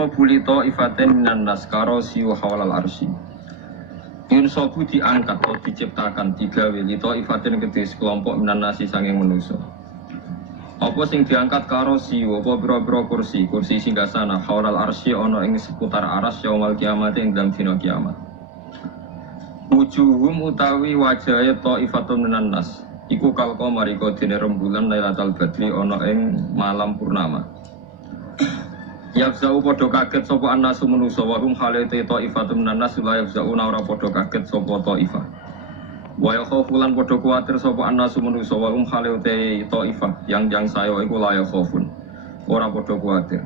Qabulito ifatin minan nas karosi wa hawalal arsy. Yunsobu diangkat atau diciptakan digawe lito ifatin kedhe sekelompok minan nasi sanging manusa. Apa sing diangkat karosi apa pira-pira kursi singgasana hawalal arsy ana ing seputar aras yaumul kiamat ing dalam dina kiamat. Wujuhum utawi wajahe taifatun minan nas iku kal qamari dene rembulan Lailatul Badri ana ing malam purnama. Yafzau padha kaget sapa annasu manusa wa hum halate taifatun minan nas la yafzauna ora padha kaget sapa taifah. Wa yakhafulan padha kuwatir sapa annasu manusa wa hum halate taifah yang saya iku la yakhafun. Ora padha kuwatir.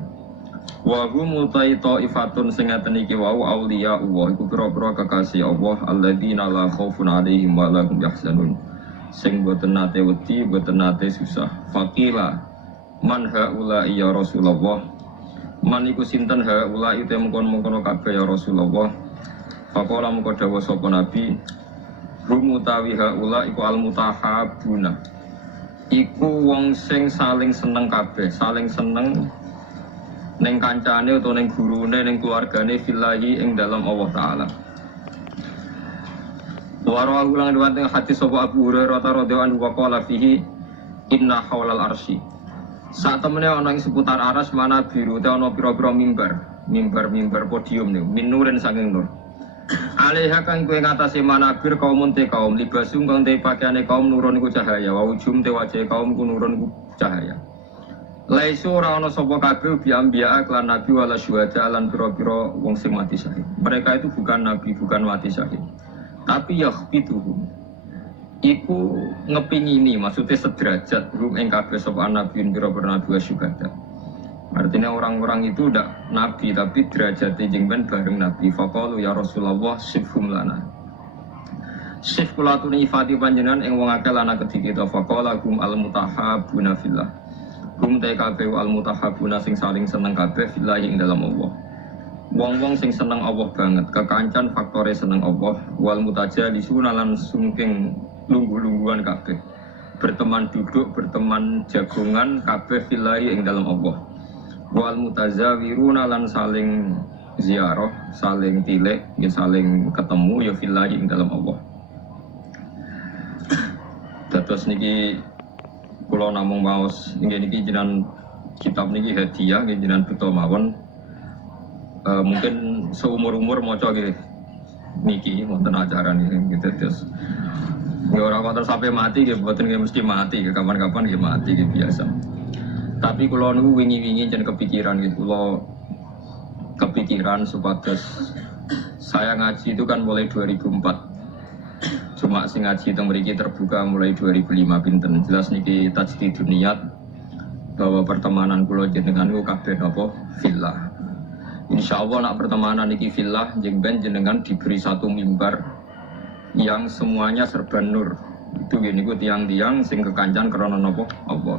Wa hum taifatun sing ngaten iki wau auliya Allah iku pira-pira kekasih Allah alladzina la khaufun alaihim wa la hum yahzanun. Sing boten nate wedi, boten nate susah. Faqila man haula ya Rasulullah. Man iku sinten haula ite mengkon-mengkon kabeh ya Rasulullah. Faqala mengko dawuh sapa Nabi, hum utawi haula iku al mutahabuna. Iku wong sing saling seneng kabeh, saling seneng ning kancane utawa ning gurune ning keluargane fillahi ing dalam Allah taala. Wara ulang riwayat hadis sapa Abu Hurairah radhiyallahu anhu waqala fihi inna haulal arsy. Saat temene ana ing seputar aras mana biru te ana pira-pira mimbar podium niku minuren saking nur. Alaiha kang kowe ngatasi manabir kaumun te kaum libasum kang te pakaiane kaum nurun iku cahaya wa ujum te wajahe kaum ku nurun iku cahaya. Laisu ora ana sapa kabeh biambia lan nabi wala syuhada lan pira-pira wong sing mati syahid. Mereka itu bukan nabi, bukan mati syahid. Tapi yakhbituhum iku ngepingini maksudnya sederajat rum ing kabeh sapa nabi pira-pira nabi syuhada. Artinya orang-orang itu udah nabi tapi derajate jengben bareng nabi. Faqalu ya Rasulullah sifhum lana. Sif kula atune ifati panjenengan ing wong akeh lan kedhi kita faqala hum al mutahabuna fillah. Hum ta kabeh al mutahabuna sing saling seneng kabeh fillah ing dalam Allah. Wong-wong sing seneng Allah banget, kekancan faktore seneng Allah, wal mutajalisuna lan sungking lungguh-lungguhan kabeh. Berteman duduk, berteman jagongan kabeh fillahi ing dalam Allah. Wal mutazawiruna lan saling ziarah, saling tilek, saling ketemu ya fillahi ing dalam Allah. Dados niki kula namung maos niki jenengan kitab niki hadiah nggih jenengan beto mawon. Mungkin seumur-umur maca nggih niki wonten acara niki gitu terus. Ya ora kok sampai mati nggih mboten nggih mesti mati, kapan-kapan nggih mati nggih biasa. Tapi kula niku wingi-wingi jen kepikiran gitu, kula kepikiran supados saya ngaji itu kan mulai 2004. Cuma sing ngaji teng mriki terbuka mulai 2005 pinten. Jelas niki tajdidun niat bahwa pertemanan kula jenengan niku kabeh napa fillah. Insyaallah nak pertemanan iki fillah jengben jenengan diberi satu mimbar yang semuanya serba nur. Itu gini ku tiang-tiang sing kekancan krana napa Allah.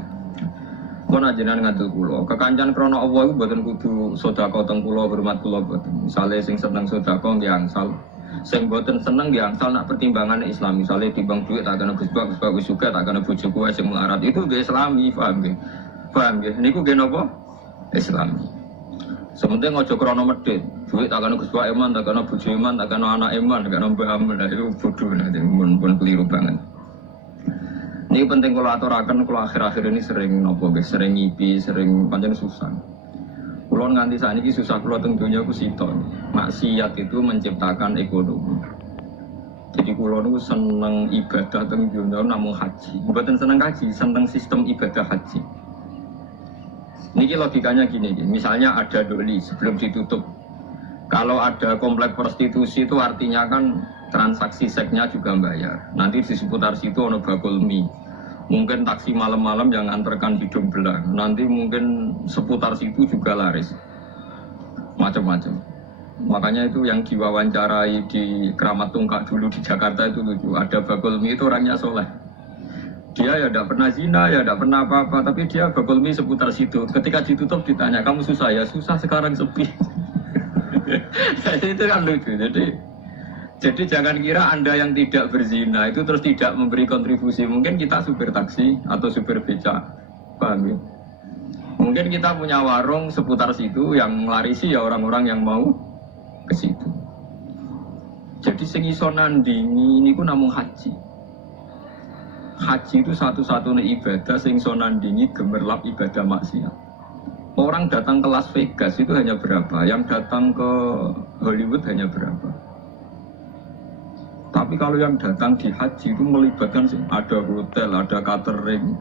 Kula jenengan ngatur kula, kekancan krana Allah iku mboten kudu sedekah teng kula hormat kula mboten. Misale sing seneng sedekah nggih angsal, sing mboten seneng nggih angsal nak pertimbangan Islam. Misale timbang duit tak kena Gus Bak wis suka tak kena bojoku wae sing melarat. Itu nggih Islami, paham nggih? Paham nggih? Niku nggih napa? Islami. Sementing ojo krono medhit, duit tak kena Gus Bak iman, tak kena bojo iman, tak kena anak iman, tak kena mbah aman, itu bodoh nanti, pun keliru banget. Ini penting kalau aturaken, kalau akhir-akhir ini sering nopo guys, sering ngipi, sering pancen susah. Kalau nganti saat ini susah, kalau tentunya aku siton. Maksiat itu menciptakan ekonomi. Jadi kalau nu seneng ibadah tentunya namun haji, bukan seneng haji, seneng sistem ibadah haji. Niki logikanya gini, misalnya ada doli sebelum ditutup. Kalau ada komplek prostitusi itu artinya kan transaksi seksnya juga bayar. Nanti di seputar situ ono bakul mie. Mungkin taksi malam-malam yang antarkan hidung belang. Nanti mungkin seputar situ juga laris. Macam-macam. Makanya itu yang diwawancarai di Keramat Tungkak dulu di Jakarta itu lucu. Ada bakul mie itu orangnya soleh. Dia ya tidak pernah zina, ya tidak pernah apa-apa, tapi dia bakul mie seputar situ. Ketika ditutup ditanya, kamu susah ya? Susah sekarang sepi. Jadi itu kan lucu. Jadi jangan kira Anda yang tidak berzina itu terus tidak memberi kontribusi. Mungkin kita supir taksi atau supir beca, paham ya? Mungkin kita punya warung seputar situ yang larisi ya orang-orang yang mau ke situ. Jadi sing iso nandingi niku namung haji. Haji itu satu-satunya ibadah sing iso nandingi gemerlap ibadah maksiat. Orang datang ke Las Vegas itu hanya berapa? Yang datang ke Hollywood hanya berapa? Tapi kalau yang datang di haji itu melibatkan ada hotel, ada catering,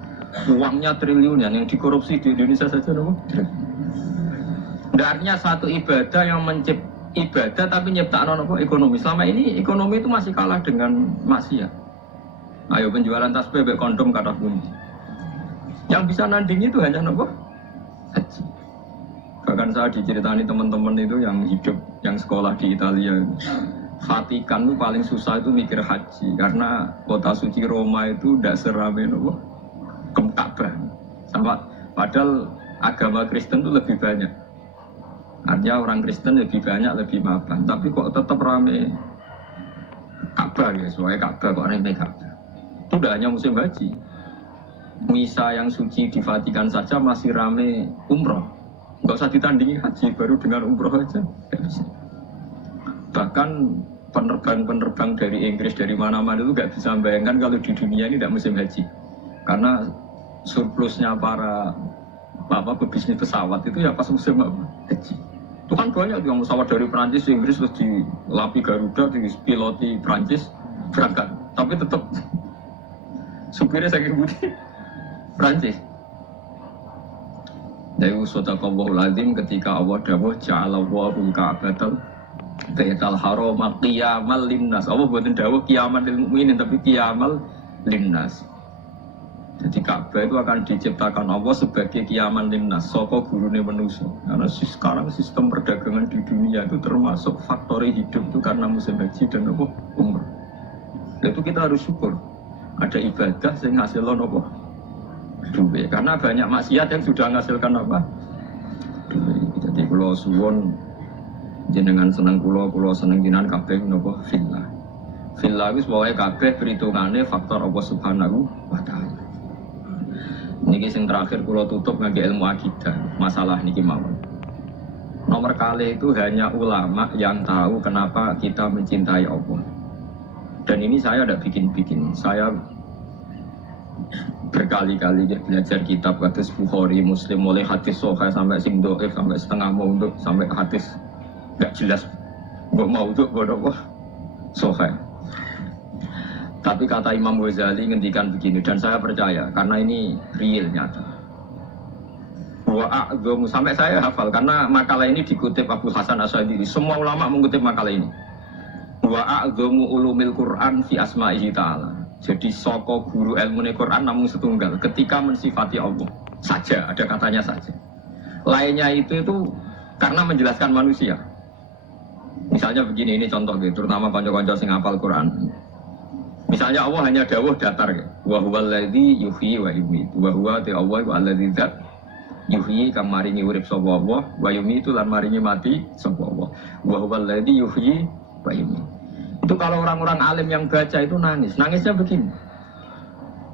uangnya triliunan yang dikorupsi di Indonesia saja, no? Artinya satu ibadah yang ibadah tapi nyiptakan apa? Ekonomi. Selama ini ekonomi itu masih kalah dengan maksiat. Ayo penjualan tasbih, kondom, kata kunci. Yang bisa nanding itu hanya apa? Haji. Bahkan saya diceritani teman-teman itu yang hidup, yang sekolah di Italia. Vatikan itu paling susah itu mikir haji karena kota suci Roma itu tidak serame Ka'bah. Sama padahal agama Kristen itu lebih banyak. Artinya orang Kristen lebih banyak, lebih mapan. Tapi kok tetap rame Ka'bah ya, soalnya Ka'bah kok rame Ka'bah. Itu tidak hanya musim haji. Misa yang suci di Vatikan saja masih rame umroh. Nggak usah ditandingi haji, baru dengan umroh aja. Bahkan penerbang-penerbang dari Inggris, dari mana-mana itu nggak bisa bayangkan kalau di dunia ini tidak musim haji. Karena surplusnya para pebisnis pesawat itu ya pas musim haji. Itu kan banyak yang pesawat dari Prancis, Inggris terus dilapi Garuda, dipiloti Prancis berangkat. Tapi tetap supirnya sakit budi Prancis. Dari Sadaqallahul Azim ketika Allah dawuh ja'alallahu ka'batal Baitul Haram qiyamal linnas. Allah buatin dawuh qiyamal lil mukminin tapi qiyamal linnas. Jadi Ka'bah itu akan diciptakan Allah sebagai qiyamal linnas, saka gurune manusia. Karena sekarang sistem perdagangan di dunia itu termasuk faktor hidup itu karena musim haji dan umrah. Itu kita harus syukur. Ada ibadah yang ngasilkan apa? Duit. Karena banyak maksiat yang sudah menghasilkan apa? Duit. Jadi kalau suwon jenengan seneng kulo seneng jenengan kabeh napa villa. Villa wis pokoke kabeh perhitungane faktor Allah Subhanahu wa taala. Niki sing terakhir kulo tutup ngangge ilmu akidah, masalah niki mawon. Nomor kali itu hanya ulama yang tahu kenapa kita mencintai Allah. Dan ini saya ada bikin-bikin. Saya berkali-kali belajar kitab hadis Bukhari, Muslim, mulai hadis Sahih sampai sing dhaif, sampai setengah maudhu, sampai hadis gak jelas gak mau untuk bodoh Sahih. Tapi kata Imam Ghazali ngendikan begini dan saya percaya karena ini real nyata. Wa'a'dhamu sampai saya hafal karena makalah ini dikutip Abu Hasan Asy'adili. Semua ulama mengutip makalah ini. Wa'a'dhamu ulumil Qur'an fi asma'ihi ta'ala. Jadi soko guru ilmu Quran namun setunggal ketika mensifati Allah saja, ada katanya saja. Lainnya itu karena menjelaskan manusia. Misalnya begini, ini contoh gitu, terutama konco-konco sing hafal Quran. Misalnya Allah hanya dawuh datar gitu. Wa huwal ladzi yuhyi wa yumiit. Wa huwa Allah wa alladzi dzat yuhyi kang maringi urip sapa Allah wa yumiitu lan maringi mati sapa Allah. Wa huwal ladzi yuhyi wa yumiit. Itu kalau orang-orang alim yang baca itu nangis. Nangisnya begini.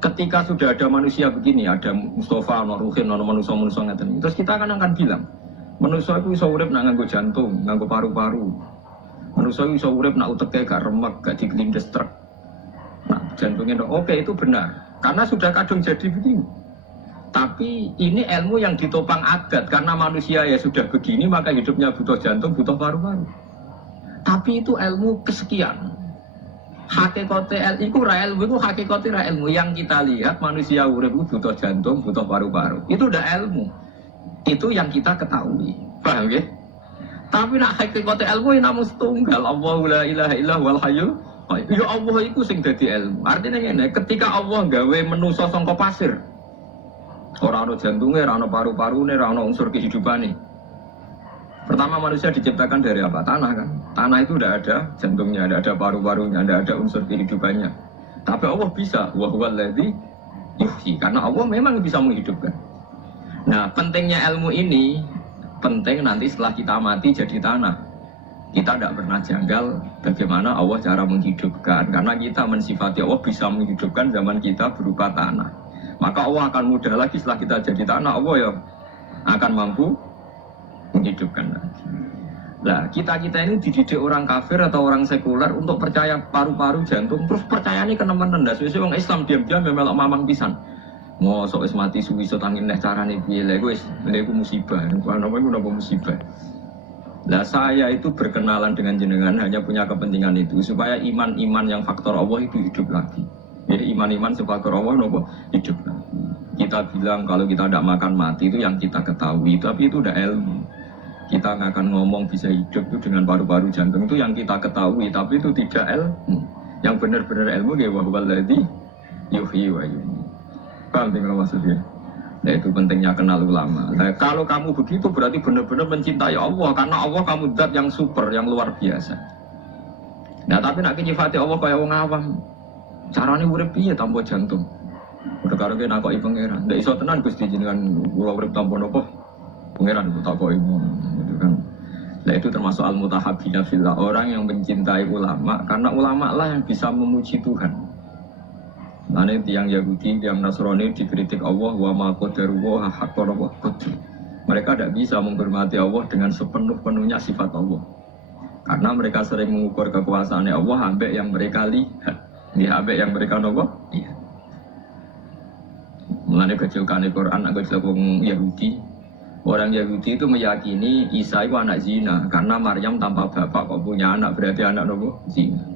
Ketika sudah ada manusia begini, ada Mustafa, ada Ruhin, ada manusia-manusia ngeten. Terus kita akan bilang, manusia itu bisa urip nak nganggo jantung, nganggo paru-paru. Manusia itu bisa urip nak uteknya gak remek, gak digelindes truk. Nah, jantungnya oke itu benar. Karena sudah kadung jadi begini. Tapi ini ilmu yang ditopang adat. Karena manusia ya sudah begini, maka hidupnya butuh jantung, butuh paru-paru. Tapi itu ilmu kesekian. Hakikatnya ilmu itu hakikatnya ilmu yang kita lihat manusia urip itu butuh jantung, butuh paru-paru. Itu udah ilmu. Itu yang kita ketahui. Paham ya? Tapi nak hakikatnya ilmu yang namun setunggal. Allahu la ilaha illa huwal hayyul. Ya Allah itu sing dadi ilmu. Artinya ngene, ketika Allah gawe manusa saka pasir. Ora ana jantunge, ora ana paru-parune, ora ana unsur kehidupane. Pertama manusia diciptakan dari apa? Tanah kan? Tanah itu tidak ada jantungnya, tidak ada paru-parunya, tidak ada unsur kehidupannya. Tapi Allah bisa, wa huwal ladzi yuhyi. Karena Allah memang bisa menghidupkan. Nah, pentingnya ilmu ini penting nanti setelah kita mati jadi tanah. Kita tidak pernah janggal bagaimana Allah cara menghidupkan. Karena kita mensifati Allah bisa menghidupkan zaman kita berupa tanah. Maka Allah akan mudah lagi setelah kita jadi tanah. Allah ya akan mampu menghidupkan lagi. Lah kita ini dididik orang kafir atau orang sekuler untuk percaya paru-paru jantung, terus percaya ini kenemen rendah. Sesuai orang Islam diam-diam memelok mamang pisan. Mosok wis mati suwi iso tangin nek carane piye lha iku wis lha iku musibah. Napa iku napa musibah. Lah saya itu berkenalan dengan jenengan hanya punya kepentingan itu supaya iman-iman yang faktor Allah itu hidup lagi. Jadi iman-iman faktor Allah napa hidup lagi. Kita bilang kalau kita tidak makan mati itu yang kita ketahui, tapi itu udah ilmu. Kita nggak akan ngomong bisa hidup itu dengan paru-paru jantung itu yang kita ketahui, tapi itu tidak ilmu. Yang benar-benar ilmu ya wahwaladzi yuhyi wa yumiit. Paham tinggal maksudnya? Nah itu pentingnya kenal ulama. Nah, kalau kamu begitu berarti benar-benar mencintai Allah, karena Allah kamu zat yang super, yang luar biasa. Nah tapi nak nyifati Allah kayak wong awam, caranya urip piye tanpa jantung? Udah karo kene nakoki pangeran. Ndak iso tenan Gusti jenengan kula urip tanpa napa? Pangeran kok takoki gitu kan. Nah itu termasuk al-mutahabbina fillah, orang yang mencintai ulama karena ulama lah yang bisa memuji Tuhan. Lain tiang Yahudi, tiang Nasrani dikritik Allah wa ma qadaruhu haqqa qadri. Mereka tidak bisa menghormati Allah dengan sepenuh-penuhnya sifat Allah. Karena mereka sering mengukur kekuasaan Allah ambek yang mereka lihat. Ambek yang mereka nopo? Iya. Mengenai kecilkan Al-Quran, agak celokong Yahudi. Orang Yahudi itu meyakini Isa itu anak zina karena Maryam tanpa bapak kok punya anak, berarti anak nopo zina.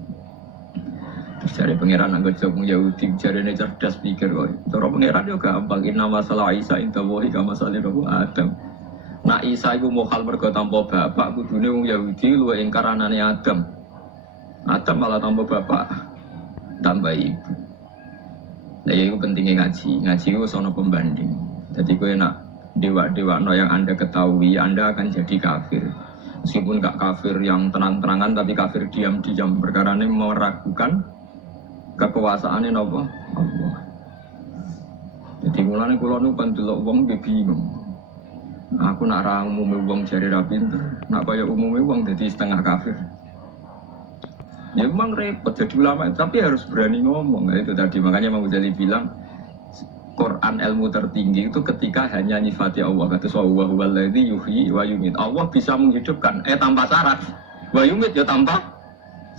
Cari pangeran anggap jauh Yahudi, cari ini cerdas pikir kok. Cara pangeran juga gampang. Inna masalah Isa inta wahi kama masalah Adam. Nah Isa itu mohal mergo tanpa bapak, kudune wong Yahudi luwih ingkar anane Adam. Adam malah tanpa bapak, tambah ibu. Nah itu pentingnya ngaji itu sono pembanding. Jadi kowe nak dewa-dewa yang Anda ketahui, Anda akan jadi kafir. Meskipun gak kafir yang tenang-tenangan, tapi kafir diam-diam perkara ini meragukan kekuasaannya Allah. Jadi mulanya kalau nu kan delok wong bingung. Aku nak ra umume wong jare ra pinter, nak kaya umume wong jadi setengah kafir. Ya memang repot jadi ulama, tapi harus berani ngomong. Nah, itu tadi makanya Imam Ghazali bilang Quran ilmu tertinggi itu ketika hanya nyifati Allah. Kata wa huwallazi yuhyi wa yumiit. Allah bisa menghidupkan tanpa syarat. Wa yumiit ya tanpa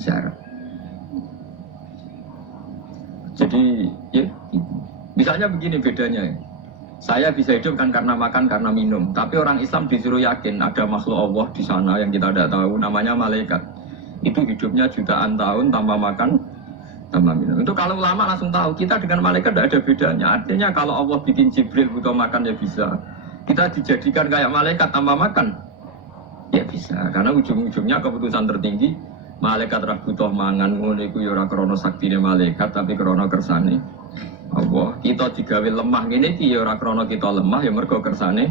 syarat. Jadi ya, misalnya begini bedanya ya. Saya bisa hidup kan karena makan, karena minum. Tapi orang Islam disuruh yakin ada makhluk Allah di sana yang kita tidak tahu, namanya malaikat. Itu hidupnya jutaan tahun tanpa makan, tanpa minum. Itu kalau ulama langsung tahu, kita dengan malaikat tidak ada bedanya. Artinya kalau Allah bikin Jibril butuh makan ya bisa. Kita dijadikan kayak malaikat tanpa makan, ya bisa. Karena ujung-ujungnya keputusan tertinggi, malaikat ra butuh mangan, ngono iku ya ora krana saktine malaikat, tapi krana kersane Allah. Kita digawe lemah ngene iki ya ora krana kita lemah, ya mergo kersane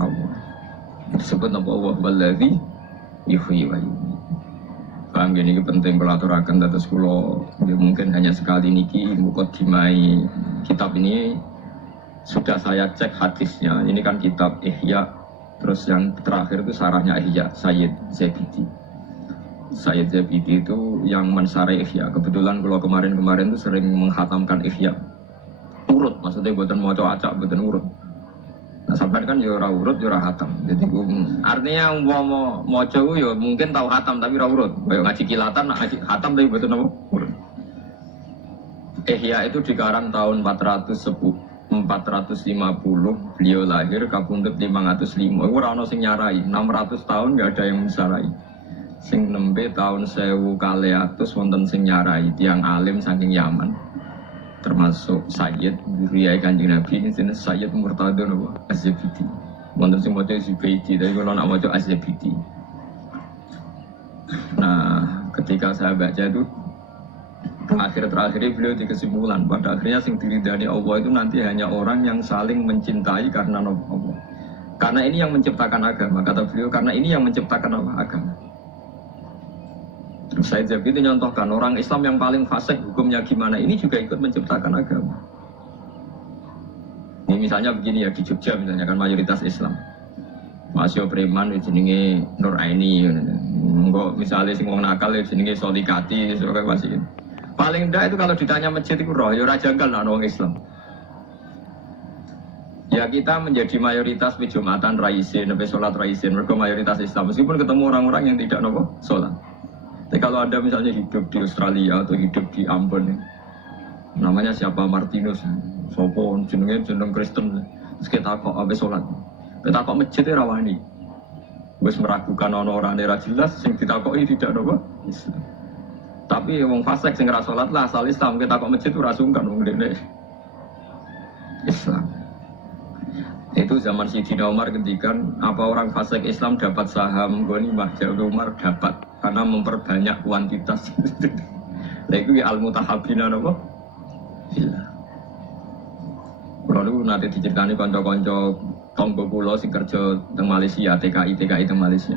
Allah. Disebut apa Allah wallazi yuhyi wa yumiit. Paham gini penting pelaturakan dados kula ya mungkin hanya sekali niki mukadimai kitab ini sudah saya cek hadisnya. Ini kan kitab Ihya, terus yang terakhir itu sarahnya Ihya Sayyid Zabidi. Sayyid Zabidi itu yang mensarai Ihya. Kebetulan kalau kemarin itu sering menghatamkan Ihya. Urut, maksudnya buatan maca acak, buatan urut. Nah sampai kan ya ora urut, ya ora hatam. Jadi artinya mau maca ya mungkin tahu hatam tapi ora urut. Kayak ngaji kilatan, nak ngaji hatam tapi buatan apa? Urut. Ihya itu dikarang tahun 450, beliau lahir kapundhut 505. Ora ono sing nyarai, 600 tahun enggak ada yang mensarai. Sing nembe tahun 1200 wonten sing nyarai tiyang alim saking Yaman. Termasuk Sayyid Riai Kanjeng Nabi ini jenis Sayyid Murtadha Az-Zabidi. Wonten sing maca Zubaidi, tapi kalau nak maca Az-Zabidi. Nah, ketika saya baca itu terakhir beliau di kesimpulan pada akhirnya sing diridani Allah itu nanti hanya orang yang saling mencintai karena Allah. Karena ini yang menciptakan agama, kata beliau, karena ini yang menciptakan agama. Terus Sayyid Zabidi nyontohkan orang Islam yang paling fasik hukumnya gimana, ini juga ikut menciptakan agama. Ini misalnya begini ya, di Jogja misalnya kan mayoritas Islam. Masih preman jenenge Nur Aini. Enggak misalnya sing wong nakal jenenge Solikati sebagai masih. Paling enggak itu kalau ditanya masjid itu roh ya ora janggal nak wong Islam. Ya kita menjadi mayoritas di Jumatan raisin, sampai sholat raisin, mereka mayoritas Islam. Meskipun ketemu orang-orang yang tidak nopo sholat. Tapi kalau ada misalnya hidup di Australia atau hidup di Ambon, namanya siapa Martinus, sopo jeneng Kristen, terus kita kok habis sholat, kita kok masjidnya rawani, wes meragukan orang daerah jelas, sing ditakoki tidak nopo Islam. Tapi wong fasik sing ora sholat lah asal Islam, kita kok masjid itu rasungkan wong dene Islam. Itu zaman Sayyidina Umar ngendikan apa orang fasik Islam dapat saham ghanimah, Sayyidina Umar dapat karena memperbanyak kuantitas. Lha iku al-mutahabbina napa? Iya. Lalu nanti diceritani kanca-kanca tonggo kula sing kerja teng Malaysia, TKI teng Malaysia.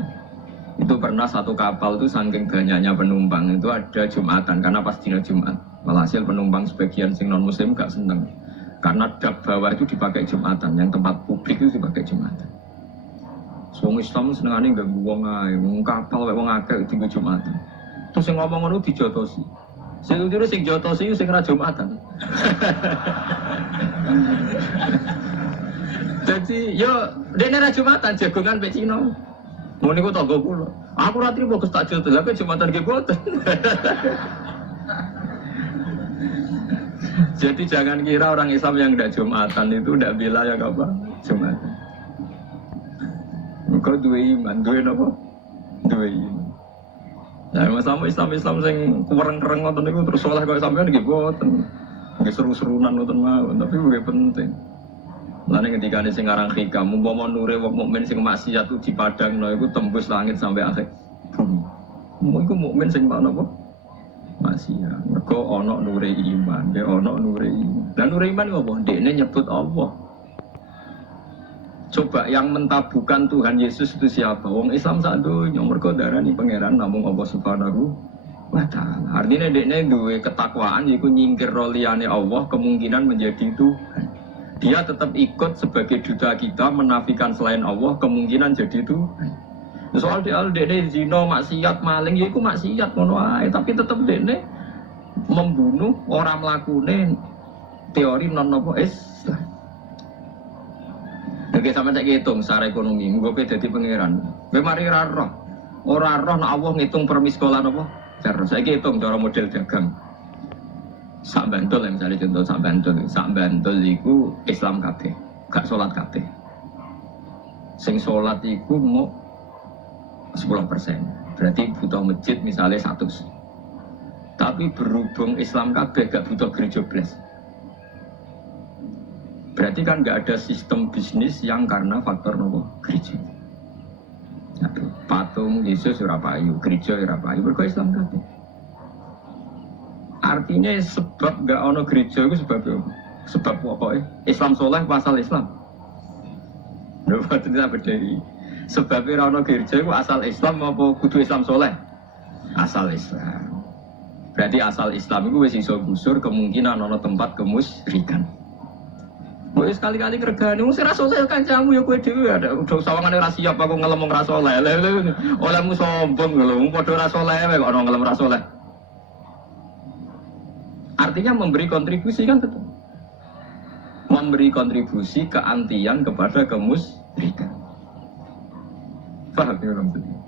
Itu pernah satu kapal itu saking banyaknya penumpang itu ada Jumatan karena pas dina Jumat. Walhasil penumpang sebagian sing non muslim gak seneng. Karena dak bawah itu dipakai Jumatan, yang tempat publik itu dipakai Jumatan. Wong Islam senengane ganggu wong ae, wong kapal wong akeh dienggo Jumatan. Terus sing ngomong ngono dijotosi. Sing jujur sing jotosi sing ora Jumatan. Jadi yo dene ra Jumatan jagongan mek Cina. Ngono niku tanggo kula. Aku ra trimo Gus tak jotos, lha Jumatan nggih boten. Jadi jangan kira orang Islam yang tidak Jumatan itu tidak bila yang apa? Jumatan. Engkau dua iman, dua apa? Dua iman. Nah, sama Islam sing kereng-kereng ngoten niku terus saleh kaya sampean nggih boten. Nggih seru-serunan ngoten mawon, tapi nggih penting. Lane ketika ini sing aran hikam, umpama nure wong mukmin sing maksiat itu dipadangno iku tembus langit sampai akhir bumi. Iku mukmin sing apa? Maksiat. Mergo ana nure iman, dia ana nure iman. Dan nure iman ngopo? Dekne nyebut Allah. Coba yang mentabukan Tuhan Yesus itu siapa? Wong Islam sak donya mergo darani pangeran namung Allah Subhanahu wa taala. Artinya dekne duwe ketakwaan yaiku nyingkir liyane Allah kemungkinan menjadi Tuhan. Dia tetap ikut sebagai duta kita menafikan selain Allah kemungkinan jadi Tuhan. Soal dekne zina, maksiat, maling yaiku maksiat ngono ae, tapi tetap dekne membunuh orang mlakune teori non nopo Islam. Oke, sampai saya hitung secara ekonomi, gue jadi pangeran. Gue mari roh, orang roh nak Allah ngitung per miskolan apa? Terus saya hitung cara model dagang. Sak Bantul misalnya contoh sak Bantul itu Islam kabeh, gak sholat kabeh. Sing sholat itu mau 10%, berarti butuh masjid misalnya 100. Tapi berhubung Islam kabeh gak butuh gereja blas. Berarti kan nggak ada sistem bisnis yang karena faktor nopo gereja. Patung Yesus ora payu, gereja ora payu, mergo Islam kabeh. Artinya sebab nggak ono gereja itu sebab apa? Sebab apa? Islam soleh pasal Islam. Lho boten tak bedheki. Sebab ora ono gereja itu asal Islam apa kudu Islam soleh? Asal Islam. Berarti asal Islam itu wis iso gusur kemungkinan ono tempat kemusyrikan. Gue sekali-kali kerjaan, gue rasoleh kancamu ya gue dewi ada. Udah sawangan ora siap aku ngelemong rasoleh. Olehmu sombong lho, padha rasoleh kok ono ngelem rasoleh. Artinya memberi kontribusi kan betul. Memberi kontribusi keantian kepada kemusyrikan. Paham ya maksudnya?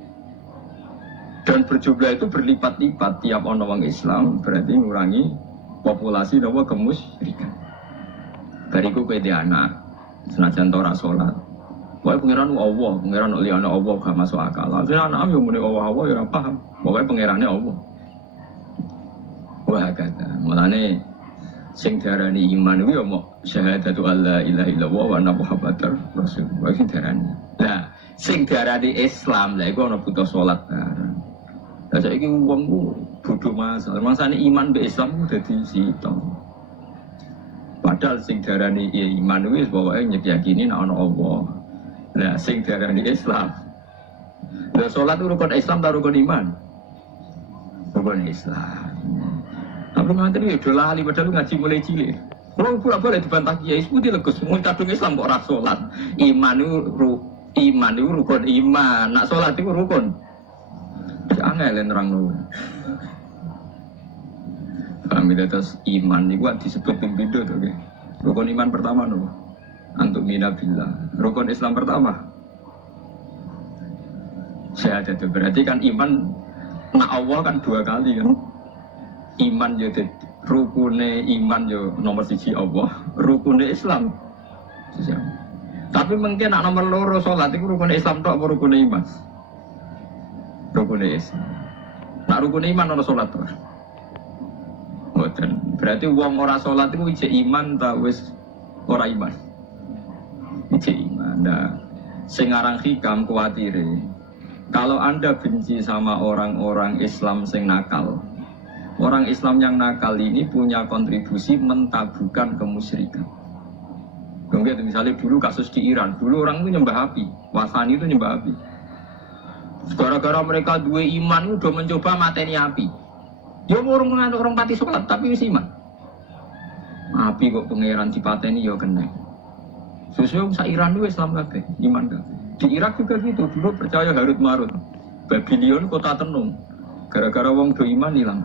Dan berjumlah itu berlipat-lipat tiap ono wong Islam berarti ngurangi populasi nawa kemusyrikan. Bariku kowe di anak, senajan ora salat. Pokoke pangeran Allah, pangeran liyane Allah gak masuk akal. Lah anak yo muni Allah ya ora paham. Pokoke pangerane Allah. Wah kata, mulane sing diarani iman kuwi yo mok syahadatu alla ilaha illallah wa anna muhammadar rasulullah sing diarani. Lah sing diarani Islam lha iku ana butuh salat bareng. Lah saiki wong ku bodho masalah. Mangsane iman be Islam ku dadi sitok. Padahal sing darani iman wis pokoke nyekiyakini nek ana Allah. Lah sing darani Islam. Lah salat rukun Islam ta rukun iman? Rukun Islam. Tapi nganti iki do lali padahal ngaji mulai cilik. Kulo pura boleh dibantah kiai seputi legus mun kadung Islam kok ora salat. Iman itu rukun iman. Nak salat iku rukun. Angel nerangno. Paham ya, terus iman itu disebut pimpido tuh, rukun iman pertama nopo Antuk mina billah. Rukun Islam pertama syahadat. Berarti kan iman nak Allah kan dua kali kan. Iman yo rukune iman yo nomor siji Allah, rukune Islam. Tapi mungkin nak nomor loro salat itu rukune Islam tok apa rukune iman? Rukune Islam. Nak rukune iman ono salat tok. Mboten. Berarti wong ora salat iku ijek iman ta wis ora iman. Ijek iman. Nah, sing aran hikam kuwatire. Kalau Anda benci sama orang-orang Islam sing nakal, orang Islam yang nakal ini punya kontribusi mentabukan kemusyrikan. Kemudian misalnya dulu kasus di Iran, dulu orang itu nyembah api, Wasani itu nyembah api. Gara-gara mereka dua iman udah mencoba mateni api. Ya orang mengantuk orang pati sholat, tapi wis iman. Api kok pangeran dipateni ya kena. Sesuai sa Iran itu Islam kabeh, iman kabeh. Di Irak juga gitu, dulu percaya Harut Marut. Babylon kota tenung. Gara-gara wong do iman hilang.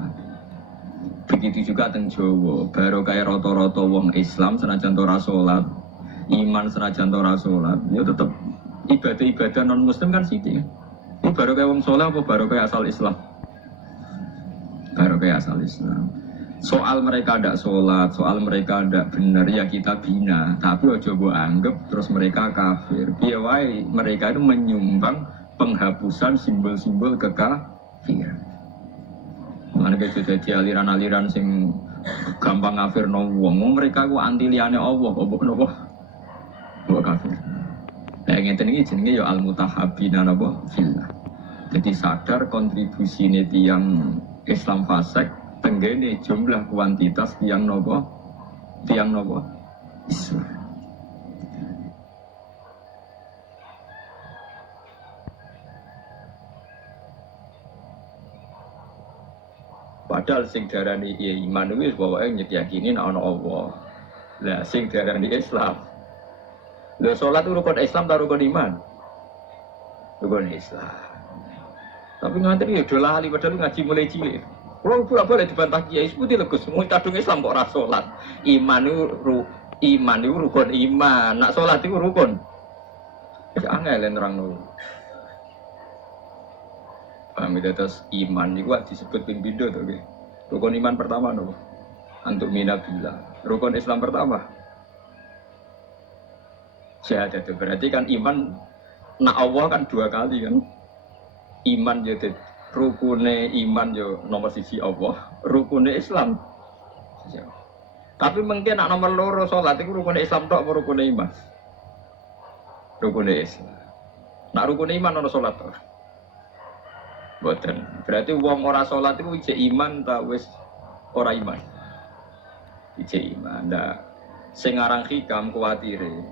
Begitu juga teng Jawa, baru kayak roto-roto wong Islam senajan ora salat, iman senajan ora salat, ya tetep ibadah-ibadah non muslim kan sithik. Ini baru kayak wong saleh apa baru kayak asal Islam? Baru kayak asal Islam. Soal mereka ndak sholat, soal mereka ndak benar ya kita bina. Tapi ojo mbok anggap terus mereka kafir. Piye wae mereka itu menyumbang penghapusan simbol-simbol kekafiran. Mana kayak jadi aliran-aliran sing gampang kafir no wong. Mereka ku anti liyane Allah, apa napa? Mbok kafir. Lah ngeten iki jenenge ya al-mutahabbina napa fillah. Jadi sadar kontribusine tiyang Islam fasik tenggene jumlah kuantitas tiang nopo Islam. Padahal sing darani iman itu pokoke nyekini ana Allah. Lah sing darani Islam. Lah salat rukun Islam ta rukun iman? Rukun Islam. Tapi ngantri ya dolah ali padahal ngaji mulai cilik. Kalau boleh dibantah kiai seperti legus, mau cadung Islam kok ora salat. Iman itu rukun iman, nak salat itu rukun. Ya angel nerangno. Paham terus iman itu disebut ping pindho to nggih. Rukun iman pertama nopo? Antuk mina billah. Rukun Islam pertama syahadat. Berarti kan iman nak Allah kan dua kali kan. Iman jadi rukune iman yo nomor siji Allah, rukune Islam. Tapi mungkin nak nomor loro salat itu rukune Islam tok apa rukune iman? Rukune Islam. Nak rukune iman ono salat tok. Mboten. Berarti wong ora salat iku ijek iman ta wis ora iman. Ijek iman. Nah, sing aran hikam kuwatire.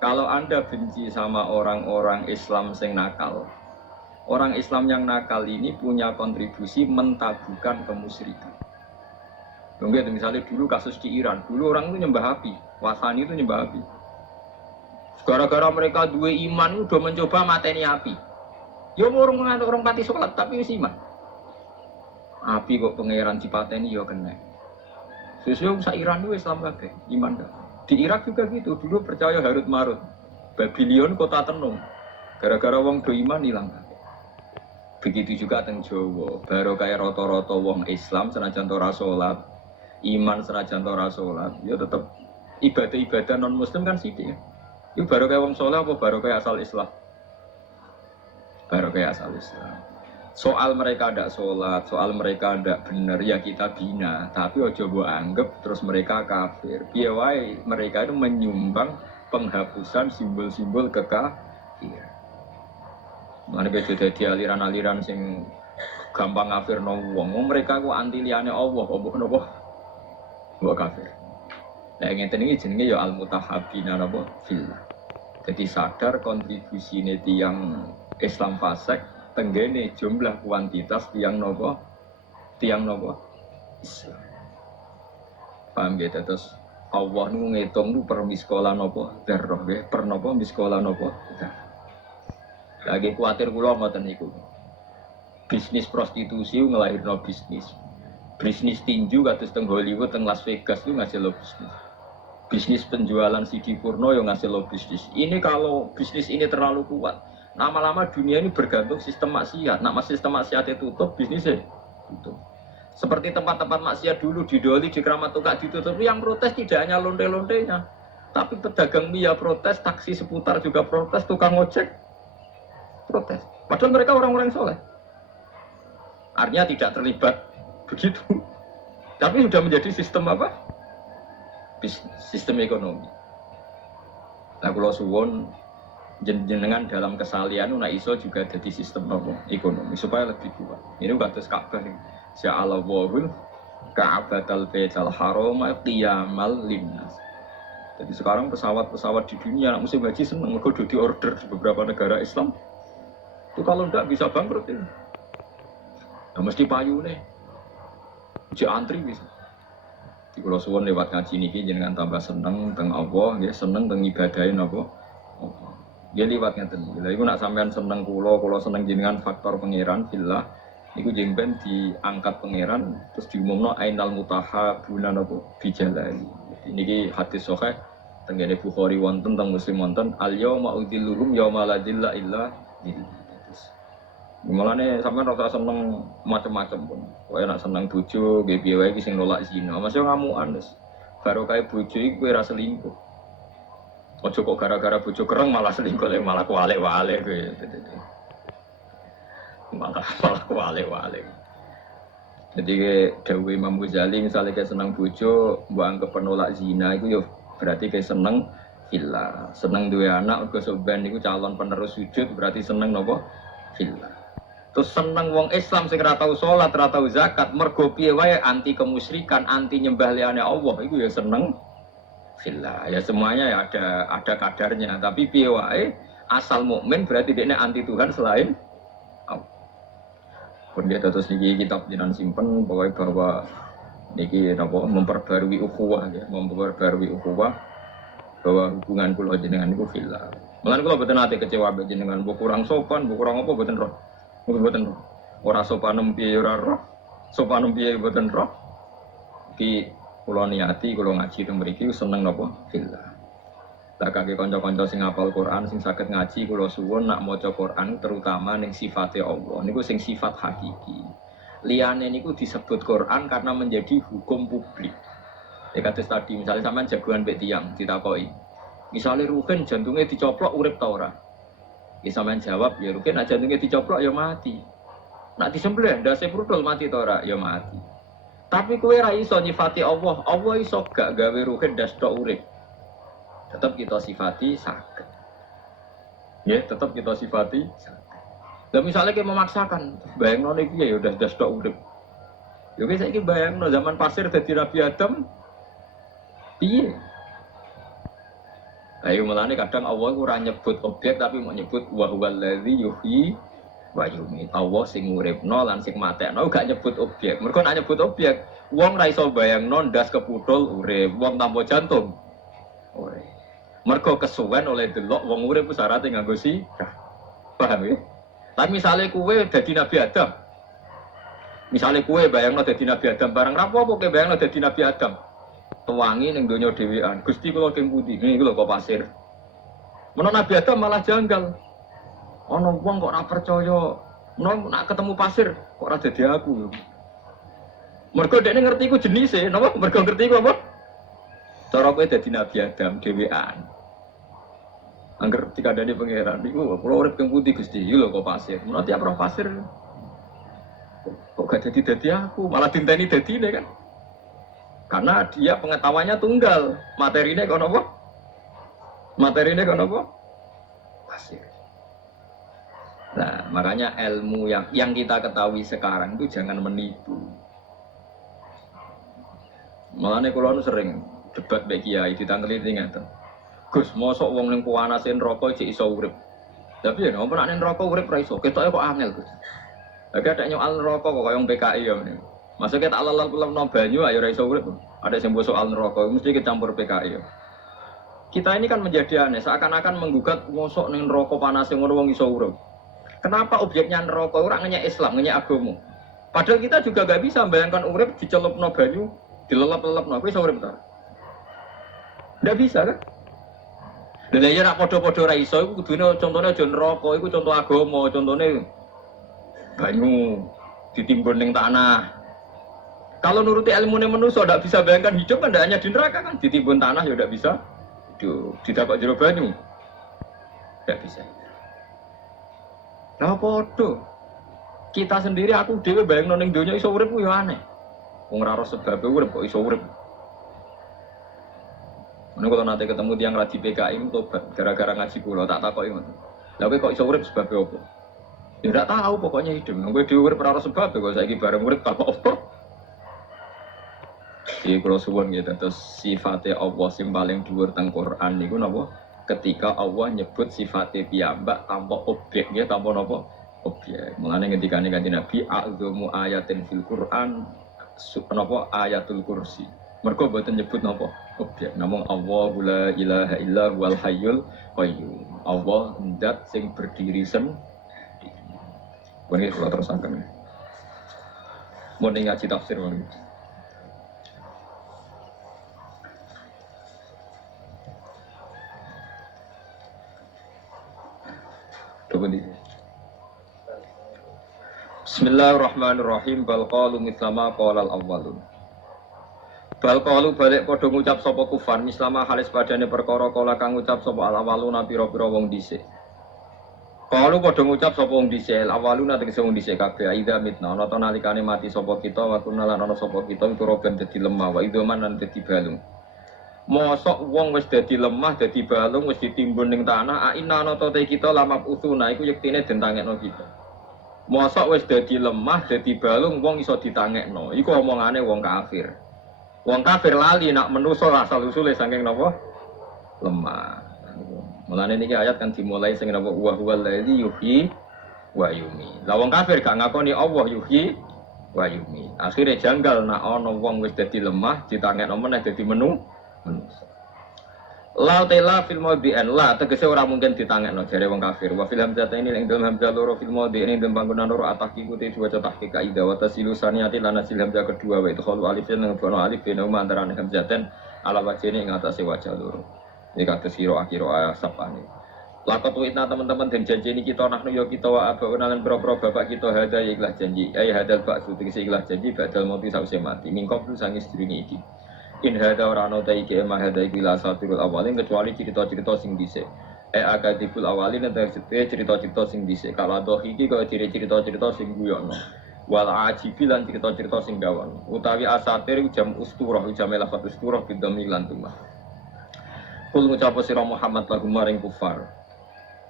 Kalau Anda benci sama orang-orang Islam sing nakal, orang Islam yang nakal ini punya kontribusi mentabukan kemusyrikan. Kemudian misalnya dulu kasus di Iran, dulu orang itu nyembah api, Wasani itu nyembah api. Gara-gara mereka dua iman udah mencoba mateni api. Ya orang mengantuk orang pati sholat, tapi wis iman. Api kok pangeran dipateni ya kena. Sesuai sa Iran itu Islam kabeh, iman dah. Di Irak juga gitu, dulu percaya Harut Marut, Babylon kota tenung. Gara-gara wong do iman hilang. Begitu juga teng Jawa, baru kayak roto-roto wong Islam senajan ora salat, iman senajan ora salat, ya tetep ibadah-ibadah non muslim kan sithik. Itu baru kayak wong saleh apa baru kayak asal Islam? Baru kayak asal Islam. Soal mereka ndak salat, soal mereka ndak bener ya kita bina, tapi ojo mbok anggap terus mereka kafir. Piye wae mereka itu menyumbang penghapusan simbol-simbol kekafiran. Mana beda jadi aliran-aliran sing gampang kafir no wong. Mereka ku anti liyane Allah, apa napa? Mbok kafir. Lah ngeten iki jenenge ya al-mutahabbina napa fillah. Jadi sadar kontribusine tiyang Islam fasik tenggene jumlah kuantitas tiyang napa? Islam. Paham gitu terus Allah nu ngitung nu per miskola napa? Darah nggih, per napa miskola napa? Lagi khawatir kula ngoten niku. Bisnis prostitusi ngelahirno bisnis. Bisnis tinju kados teng Hollywood teng Las Vegas itu ngasil bisnis. Bisnis penjualan CD porno yang ngasih lo bisnis. Ini kalau bisnis ini terlalu kuat, lama-lama dunia ini bergantung sistem maksiat. Nama sistem maksiat itu tutup, bisnisnya tutup. Seperti tempat-tempat maksiat dulu di Doli, di Keramat Tukak ditutup, yang protes tidak hanya lonte-lontenya, tapi pedagang mie protes, taksi seputar juga protes, tukang ojek protes. Padahal mereka orang-orang soleh. Artinya tidak terlibat begitu. Tapi sudah menjadi sistem apa? Bisnis, sistem ekonomi. Nah kalau suwon jenengan dalam kesalian una iso juga jadi sistem apa? Ekonomi supaya lebih kuat. Ini kados Ka'bah. Ja'alallahul Ka'batal Baitul Haram qiyamal linnas. Jadi sekarang pesawat-pesawat di dunia musim haji seneng mergo di order di beberapa negara Islam. Itu kalau enggak bisa bangkrut ini. Nah mesti payu nih. Uji antri bisa. Di Pulau Suwon lewat ngaji niki jenengan tambah seneng teng Allah, ya seneng teng ibadahin apa. Dia lewat ngeten. Lha iku nak sampean seneng kula seneng jenengan faktor pangeran fillah. Iku jengben diangkat pangeran terus diumumno ainal mutahabuna napa bijalali. Niki hadis sahih tengene Bukhari wonten teng Muslim wonten al yauma udilluhum yauma la dilla illa dzilluh. Mulane sampean rasa seneng macam-macam pun. Kowe nek seneng bojo nggih piye wae iki sing nolak zina. Masih ngamukan wis. Baru kae bojo iki kowe ra selingkuh. Ojo kok gara-gara bojo kereng malah selingkuh malah kuwale-wale kowe. Malah kuwale-wale. Jadi dawuh Imam Ghazali misalnya kayak seneng bojo, mbok anggap penolak zina itu yo berarti kayak seneng fillah. Seneng duwe anak mergo soben niku calon penerus sujud berarti seneng napa? Fillah. Terus seneng wong Islam sing ora tau salat, ora tau zakat, mergo piye wae anti kemusyrikan, anti nyembah liyane Allah, iku ya seneng fillah. Ya semuanya ya ada kadarnya, tapi piye wae asal mukmin berarti dekne anti Tuhan selain Allah. Pun dia terus niki kitab jenengan simpen bahwa niki napa memperbarui ukhuwah ya, memperbarui ukhuwah bahwa hubungan kula jenengan niku fillah. Mulane kula boten ate kecewa mbek jenengan, mbok kurang sopan, mbok kurang apa boten roh. Boten roh. Ora sopan piye ora roh. Sopan piye boten roh. Ki kula niati kula ngaji teng mriki seneng napa fillah. Tak kaki kanca-kanca sing hafal Quran sing saged ngaji kula suwun nak maca Quran terutama ning sifate Allah niku sing sifat hakiki. Liyane niku disebut Quran karena menjadi hukum publik. Ya kados tadi misalnya sampean jagoan mbek tiyang ditakoki. Misale Ruhin jantungnya dicoplok urip ta ora? Ya sampean jawab ya Ruhin nek jantungnya dicoplok ya mati. Nak disembelih ndase prudul mati ta ora? Ya mati. Tapi kowe ra iso nyifati Allah. Allah iso gak gawe Ruhin ndas tok urip. Tetap kita sifati sakit. Ya, tetap kita sifati sakit. Dan misalnya kita memaksakan, bayangno iki ya udah stok urip. Ya wis saiki bayangno zaman pasir dadi Nabi Adam. Piye? Ayo mulane kadang Allah ora nyebut objek tapi mau nyebut wa huwal ladzi yuhyi wa yumiit. Allah sing uripno lan sing matekno gak nyebut objek. Mergo nek nyebut objek, wong ra iso bayangno ndas keputul urip, wong tanpa jantung. Urip. Mergo kesuwen oleh delok wong urip ku syaraté nganggo sirah. Paham ya? Tapi misalnya kue dadi Nabi Adam. Misalnya kue bayangno dadi Nabi Adam barang rapopo kowe bayangno dadi Nabi Adam. Tuwangi ning donya dhewean. Gusti kula king pundi? Niki lho kok pasir. Menawa Nabi Adam malah janggal. Ana wong kok ora percaya. Menawa nak ketemu pasir kok ora dadi aku. Mergo dekne ngerti ku jenise, napa? Mergo ngerti ku apa? Cara kowe dadi Nabi Adam dhewean. Angger dikandani pangeran niku kula urip ing pundi Gusti? Iki lho kok pasir. Menawa tiap roh pasir. Kok gak dadi aku, malah dinteni dadine kan. Karena dia pengetahuannya tunggal. Materine kok napa? Materine kok napa? Pasir. Nah, makanya ilmu yang kita ketahui sekarang itu jangan menipu. Mulane kula sering debat mbek kiai ditangkeli ngeten. Gus, mosok wong ning panasen rokok cek iso urip. Tapi ya nek nek rokok urip ra iso, ketoke kok angel, Gus. Lagi ada nyoal rokok kok kaya wong PKI ya meneh. Masuk kita alal-alal banyu ayo ra iso urip. Ada sing mbok soal rokok mesti kecampur PKI ya. Kita ini kan menjadi aneh, seakan-akan menggugat mosok ning rokok panas ngono wong iso urip. Kenapa objeknya rokok ora ngenyek Islam, ngenyek agama? Padahal kita juga gak bisa membayangkan urip dicelupno banyu, dilelep-lelepno, kowe iso urip ta? Ndak bisa kan? Lha ya nek padha-padha ra iso iku kudune contone aja neraka, iku contoh agama, contone banyu ditimbun ning tanah. Kalau nuruti ilmu manusia tidak bisa bayangkan hidup kan hanya di neraka kan ditimbun tanah ya tidak bisa hidup didapuk jero banyu tidak bisa. Lah podo kita sendiri aku dhewe bayangno ning donya iso urip ku yo aneh. Wong ora ora sebab urip kok iso urip. Menawa kalau nanti ketemu tiang raji PKI tobat gara-gara ngaji kula tak takoki ngoten. Lah kowe kok iso urip sebab apa? Ya ndak tahu pokoknya hidup. Kowe dhewe urip ora sebab kok saiki bareng urip apa apa. Iki kula suwun gitu terus sifatnya Allah sing paling dhuwur teng Quran niku napa? Ketika Allah nyebut sifatnya piyambak tanpa objek ya tanpa napa? Objek. Mulane ketika Kanjeng Nabi a'dzamu ayatin fil Quran napa ayatul kursi. Mergo mboten nyebut napa? Objek. Namung Allahu la ilaha illa huwal hayyul qayyum. Allah zat sing berdiri sendiri. Ini kula terusaken. Mun ngaji tafsir wae. Bismillahirrahmanirrahim. Bal qalu mislama qalal awwalun. Bal qalu balik padha ngucap sapa kufar mislama halis padane perkara kala kang ngucap sapa al awwaluna pira-pira wong dhisik. Qalu padha ngucap sapa wong dhisik, awwaluna tegese wong dhisik kabeh aida mitna ana ta nalikane mati sapa kita wa kunna lan ana sapa kita iku roben dadi lemah wa idoman lan dadi balung. Mosok wong wis dadi lemah, dadi balung, wis ditimbun ning tanah, aina ana ta kita lamap usuna iku yektine den tangekno kita. Mosok wis dadi lemah, dadi balung wong iso ditangekno. Iku omongane wong kafir. Wong kafir lali nak menusa asal usule saking napa? Lemah. Mulane niki ayat kan dimulai sing napa wa huwal ladzi yuhyi wa yumi. Lah wong kafir gak ngakoni Allah yuhyi wa yumi. Akhire janggal nak ana wong wis dadi lemah, ditangekno meneh dadi manusa. La tela fil maudi'an la tegese ora mungkin ditangekno jare wong kafir. Wa fil hamzah ini ing dalem hamzah loro fil maudi'in ing dalem panggonan loro ataki kuti diwaca tahqiq kaidah wa tasilusaniati lan asil hamzah kedua wa idkhalu alifin ing bono alif ben antarané hamzaten ala wajene ing atase wajah loro. Iki kados sira akhira sapane. Lakot witna teman-teman dan janji ini kita nahnu yo kita wa abauna lan boro-boro bapak kita hada ikhlas janji. Ai hadal ba'su tegese ikhlas janji badal mati sause mati. Mingkop lu sangis sedurunge iki. In hada ora ana ta iki emah hada iki la satirul awalin kecuali cerita-cerita sing dhisik. Akadibul awalin tegese cerita-cerita sing dhisik. Kalau doh iki kok cerita-cerita sing guyono. Wal ajibil lan cerita-cerita sing gawon. Utawi asatir jam usturah jam lafat usturah bidami lan tumah. Kul ngucap sira Muhammad lagu maring kufar.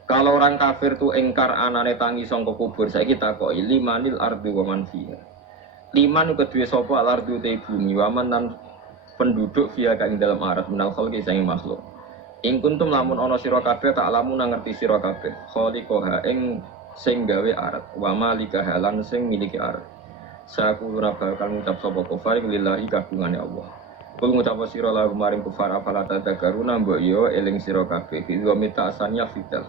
Kalau orang kafir tu engkar anane tangi sangka kubur saiki takoki limanil ardi wa man fiha. Liman kedue sapa al ardi te bumi wa man lan penduduk via kang dalam arat minal khalqi sange makhluk. Ing kuntum lamun ana sira kabeh tak lamun ngerti sira kabeh. Khaliqaha ing sing gawe arat wa malika halan sing miliki arat. Sakuluna bakal ngucap sapa kufar lillahi kagungane Allah. Kul ngucap sira la maring kufar afala tadzakaruna mbok yo eling sira kabeh fi wa mitasannya fidal.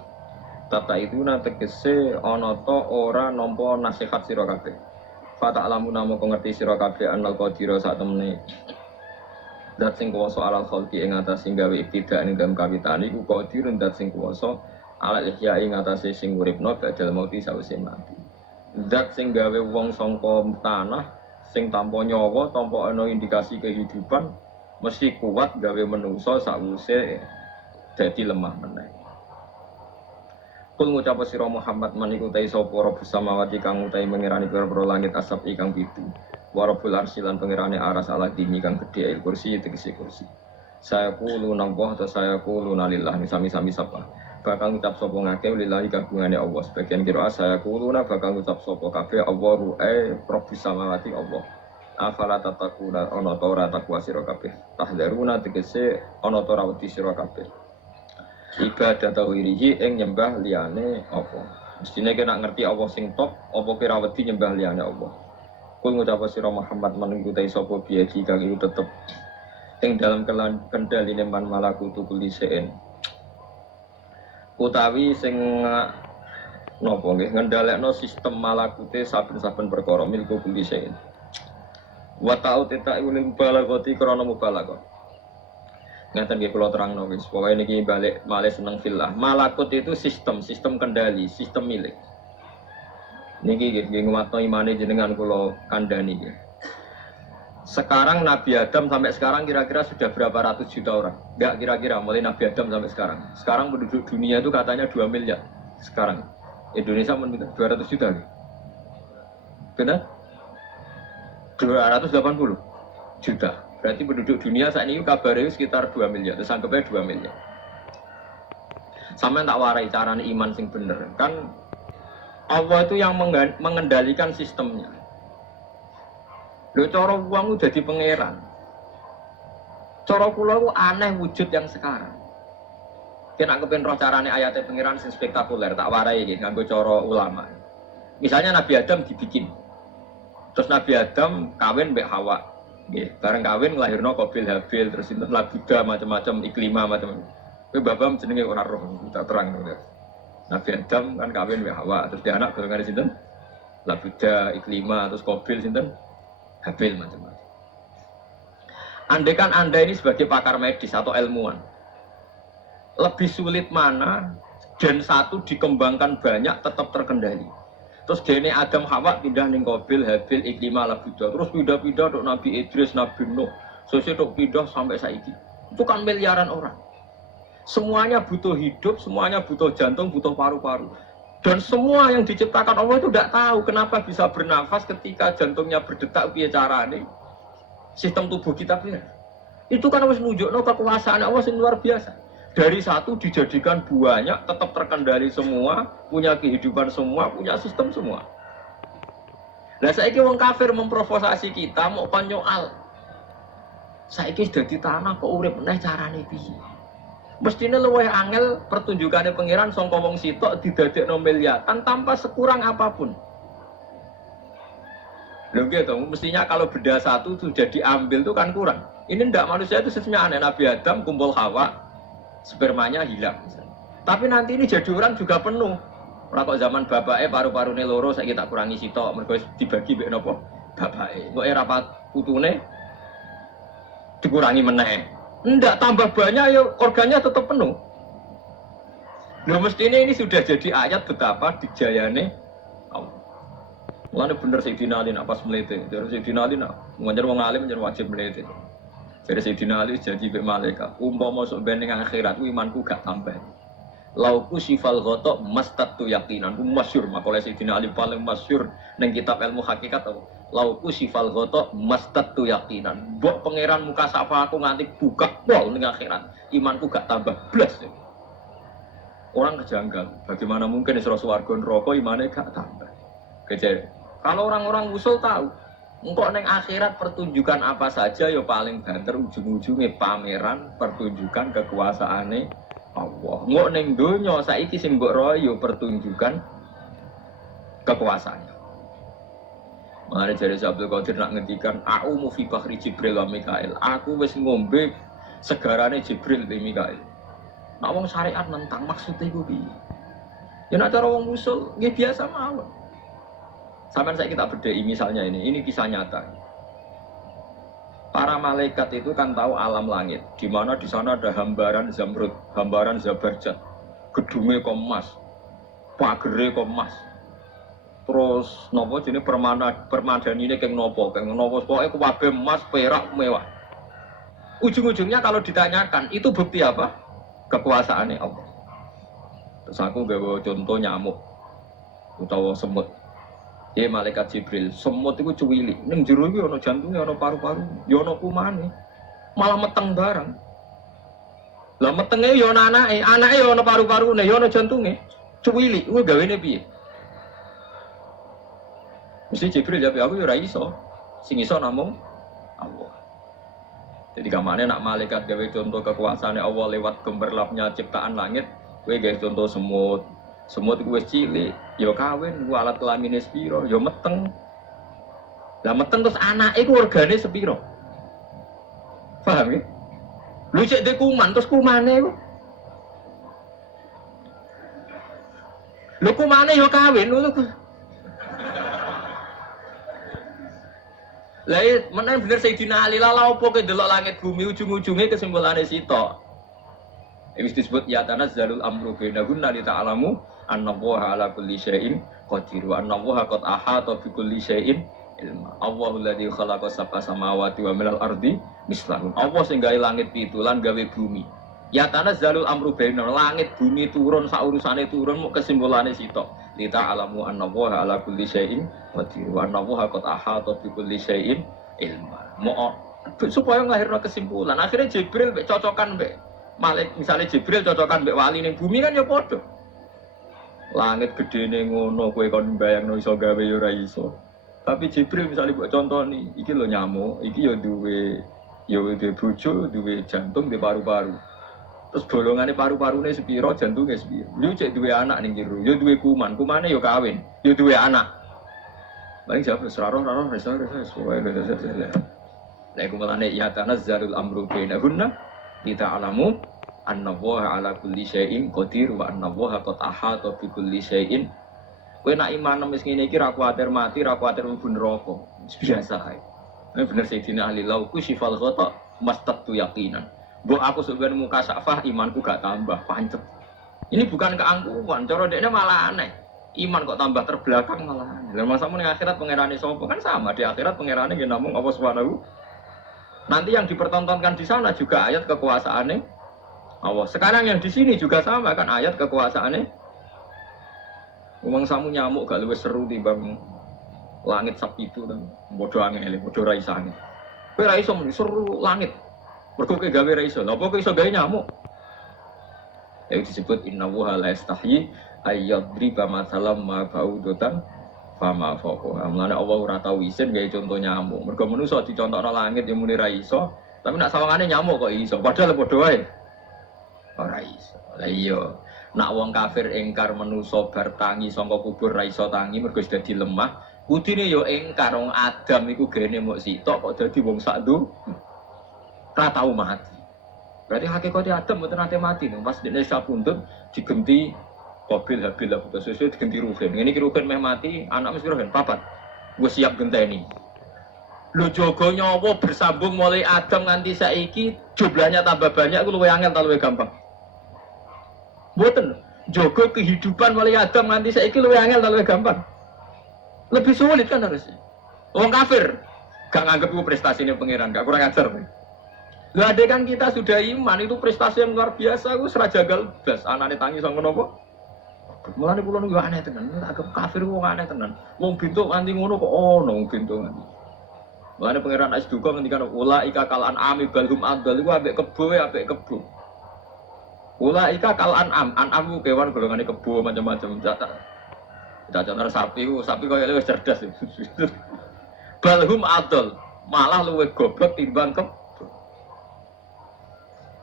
Tata itu tegese ana ta ora nampa nasihat sira kabeh. Fa ta'lamuna moko ngerti sira kabeh annal qadira sak temene dat sing kuwasa alal khalqi ing atas sing gawe ibtidak ing dalem kawitan iku qadirun dat sing kuwasa alal ihya ing atase sing uripno badal mauti sawise mati. Dat sing gawe wong sangka tanah sing tanpa nyawa, tanpa ana indikasi kehidupan mesti kuat gawe menungso sawise dadi lemah meneh. Kul ngucap sira Muhammad maniku ta sapa Rabbus samawati kang utahe mengirani pira-pira langit asap ikang pitu. Warabul arsilan pengirane aras ala dini kang gede il kursi tegese kursi. Saya kulu nampoh atau saya kulu nalillah sami-sami sapa. Bakal ngucap sapa ngake lillahi kagungane Allah. Sebagian kira saya kulu bakal ngucap sapa kabeh Allahu Rabbus samawati Allah. Afala tatakuna ana ta ora takwa sira kabeh. Tahdaruna tegese ana ta ora wedi sira kabeh. Ibadah tauhid ing nyembah liyane apa. Mestine kena ngerti Allah sing top, apa kira wedi nyembah liyane Allah. Kul ngucap sira Muhammad menunggutai sapa biadi kang iku tetep ing dalam kendaline man malakutu kulli sein. Utawi sing napa nggih ngendhalekno sistem malakute saben-saben perkara milku kulli sein. Wa ta'ut ta'iul balagati krana mubalaghah. Ngeten nggih kula terangno wis. Pokoke niki balik malih seneng fillah. Malakut itu sistem kendali, sistem milik. Niki nggih nguatno imane jenengan kula kandhani nggih. Sekarang Nabi Adam sampai sekarang kira-kira sudah berapa ratus juta orang? Enggak kira-kira mulai Nabi Adam sampai sekarang. Sekarang penduduk dunia itu katanya 2 miliar. Sekarang Indonesia menurut 200 juta. Benar? 280 juta. Berarti penduduk dunia saat ini kabarnya sekitar 2 miliar. Terus anggapnya 2 miliar. Sama tak warai caranya iman sing bener. Kan Allah itu yang mengendalikan sistemnya. Lho cara wong jadi pangeran. Cara kula ku aneh wujud yang sekarang. Kena kepen roh carane ayate pangeran sing spektakuler, tak warai iki nganggo cara ulama. Misalnya Nabi Adam dibikin. Terus Nabi Adam kawin mbek Hawa. Nggih, bareng kawin nglahirno Qabil Habil, terus sinten Labuda macam-macam, Iklima macam-macam. Kowe babam jenenge ora roh, tak terang. Nabi Adam kan kawin mbek Hawa, terus dia anak golongan sinten? Labuda, Iklima, terus Qabil sinten? Habil macam-macam. Andai kan Anda ini sebagai pakar medis atau ilmuwan, lebih sulit mana gen satu dikembangkan banyak tetap terkendali. Terus gene Adam Hawa pindah ning Qabil, Habil, Iklima, Labuda, terus pindah-pindah untuk Nabi Idris, Nabi Nuh, sesuk pindah sampai saiki. Itu kan miliaran orang. Semuanya butuh hidup, semuanya butuh jantung, butuh paru-paru. Dan semua yang diciptakan Allah itu tidak tahu kenapa bisa bernafas ketika jantungnya berdetak piye carane. Sistem tubuh kita benar. Itu kan harus nunjukno kekuasaan Allah yang luar biasa. Dari satu dijadikan banyak, tetap terkendali semua, punya kehidupan semua, punya sistem semua. Lah saiki wong kafir memprovokasi kita mau konyoal. Saiki sudah di tanah kok urip meneh carane piye? Mestinya luwih angel pertunjukannya pangeran sangka wong sitok didadekno miliatan tanpa sekurang apapun. Lho gitu, mestinya kalau benda satu sudah diambil itu kan kurang. Ini ndak manusia itu sesungguhnya aneh. Nabi Adam kumpul Hawa, spermanya hilang. Tapi nanti ini jadi orang juga penuh. Ora kok zaman bapake paru-parune loro saiki tak kurangi sitok mergo dibagi mbek napa? Bapake. Kok ora putune dikurangi meneh. Ndak tambah banyak ya organnya tetap penuh. Loh mestinya ini sudah jadi ayat betapa dijayane Allah. Mulane bener Sayyidina Ali nak pas melete. Terus Sayyidina Ali nak ngajar wong alim jan wajib melete. Jadi Sayyidina Ali jadi mbek malaikat. Umpama sok ben ning akhirat imanku gak tambah. Lauku sifal ghata mastatu yaqinan. Ku masyhur makalah Sayyidina Ali paling masyhur ning kitab ilmu hakikat apa? Lauku sifal ghata mastatu yaqinan. Mbok pangeran muka sapa aku nganti buka pol ning akhirat. Imanku gak tambah blas. Orang kejanggal. Bagaimana mungkin isra swarga neraka imane gak tambah. Kejadian. Kalau orang-orang usul tahu, engkau neng akhirat pertunjukan apa saja ya paling banter ujung-ujungnya pameran pertunjukan kekuasaane Allah. Engkau neng dunya saiki sing mbok royo pertunjukan kekuasaannya. Mari jare Abdul Qadir nak ngendikan aku fi bahri Jibril wa Mikail. Aku wis ngombe segarane Jibril be Mikail. Nak wong syariat nentang maksudnya iku piye? Ya nak cara wong usul nggih biasa mawon. Sampai saya kita bedai misalnya ini kisah nyata. Para malaikat itu kan tahu alam langit, di mana di sana ada hambaran zamrud, hambaran zabarjat, gedungnya kemas, pagere kemas, terus nopo jenis permadani ini keng nopo pokoknya kabeh emas, perak, mewah. Ujung-ujungnya kalau ditanyakan itu bukti apa? Kekuasaannya Allah. Terus aku gawe contoh nyamuk, utawa semut. Ya malaikat Jibril, semut itu cuwili. Ning jero iki ana jantungnya, ana paru-paru, ya ana kumane. Malah meteng bareng. Lah metenge ya ana anake ya ana paru-parune, ya ana jantunge. Cuwili, kuwi gawene piye? Mesti Jibril jawab aku ya ora iso. Sing iso namung Allah. Jadi kamane nak malaikat gawe contoh kekuasaane Allah lewat gemerlapnya ciptaan langit, kowe gawe contoh semut. Semut itu wis cilik, ya kawin, alat kelamine sepiro, ya meteng. Lah meteng terus anake iku organe sepiro? Paham ya? Lu cek de kuman terus kumane iku. Lho kumane ya kawin lho. Lah menan bener Sayyidina Ali lha opo ke delok langit bumi ujung-ujunge kesimpulane sitok. Wis disebut ya tanazzalul amru bainahunna li ta'lamu annallaha ala kulli syai'in qadir wa annallaha qad ahata bi kulli syai'in ilma. Allahul ladzi khalaqa sab'a samawati wa minal ardi mislahun. Allah sing gawe langit pitu lan gawe bumi. Ya tanazzalul amru bainahunna langit bumi turun sak urusane turun muk kesimpulane sitok. Li ta'lamu annallaha ala kulli syai'in qadir wa annallaha qad ahata bi kulli syai'in ilma. Mau supaya nglahirno kesimpulan. Akhirnya Jibril mek cocokan mek Malik misalnya Jibril cocokan mbek wali ning bumi kan ya padha. Langit gedene ngono kowe kon mbayangno iso gawe ya ora iso. Tapi Jibril misalnya mbok contoni, iki lho nyamuk, iki ya duwe bojo, duwe jantung, duwe paru-paru. Terus bolongane paru-parune sepiro, jantunge sepiro. Yo cek duwe anak ning jero, yo duwe kuman, kumane yo kawin, yo duwe anak. Paling jawab seraro-raro iso. Nek kumane ya tanazzalul amru bainahunna kita alamu annallaha ala kulli syai'in qadir wa annallaha qad ahata bi kulli syai'in. Kowe nek iman wis ngene iki ra kuwatir mati, ra kuwatir mlebu neraka. Biasa ae. Nek bener Sayyidina Ali lauku sifal ghata mastatu yaqinan. Mbok aku sebenarnya muka safah imanku gak tambah pancet. Ini bukan keangkuhan, cara dekne malah aneh. Iman kok tambah terbelakang malah aneh. Lah masamu ning akhirat pangerane sapa kan sama, di akhirat pangerane nggih namung Allah Subhanahu. Nanti yang dipertontonkan di sana juga ayat kekuasaannya Allah. Sekarang yang di sini juga sama kan ayat kekuasaannya. Umang samu nyamuk gak lebih seru timbang langit sapi itu dan bodoh angel, bodoh raisane. Kowe ra iso seru langit. Mergo kowe gawe ra iso. Lha apa kowe iso gawe nyamuk? Ya disebut innallaha la yastahyi ayyadriba masalam ma ba'udatan fama foko. Mulane Allah ora tau isin gawe contoh nyamuk. Mergo manusa dicontohno langit yang muni ra iso, tapi nek sawangane nyamuk kok iso. Padahal padha wae. Ora iso. Lah iya, nek wong kafir ingkar manusa bar tangi saka kubur ra iso tangi mergo wis dadi lemah, kudine ya ingkar wong Adam iku gene mok sitok kok dadi wong sakdu. Ora tau mati. Berarti hakikate Adam mboten nate mati. Pas dene sapundhut digenti Qabil Habil lah putus sesuai diganti Ruhin. Ini Ruhin meh mati, anak mesti Ruhin papat. Gue siap genteni. Lu jogo nyawa bersambung mulai Adam nganti saiki jumlahnya tambah banyak, gue luwih angel ta luwih gampang. Mboten. Jogo kehidupan mulai Adam nganti saiki luwih angel ta luwih gampang. Lebih sulit kan harusnya. Wong kafir gak nganggep itu prestasinya pangeran, gak kurang ajar. Lah kan kita sudah iman itu prestasi yang luar biasa, gue serajagal blas anane tangi sang menapa? Mulane kula niku aneh tenan, tak kafir wong aneh tenan. Wong bintuk nganti ngono kok ono wong bintuk nganti. Mulane pangeran Asduka ngendikan ulaika kal an'ami balhum adal iku ambek kebo wae ambek kebo. Ulaika kal an'am kewan golongane kebo macam-macam. Tak contoh sapi koyo wis cerdas. Balhum adal malah luwih goblok timbang kebo.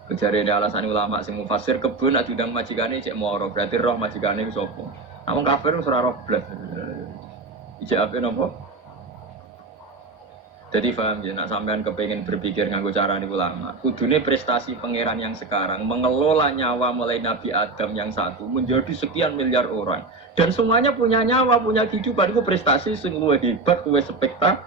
Kejare alasan ulama sing mufasir kebun nek diundang majikane cek moro berarti roh majikane wis apa. Namun kafir wis ora roh blas. Ijek ape napa? Jadi paham ya, nak sampean kepengin berpikir nganggo carane ulama. Kudune prestasi pangeran yang sekarang mengelola nyawa mulai Nabi Adam yang satu menjadi sekian miliar orang dan semuanya punya nyawa, punya kehidupan. Itu prestasi sing luwih hebat, luwih spektakuler.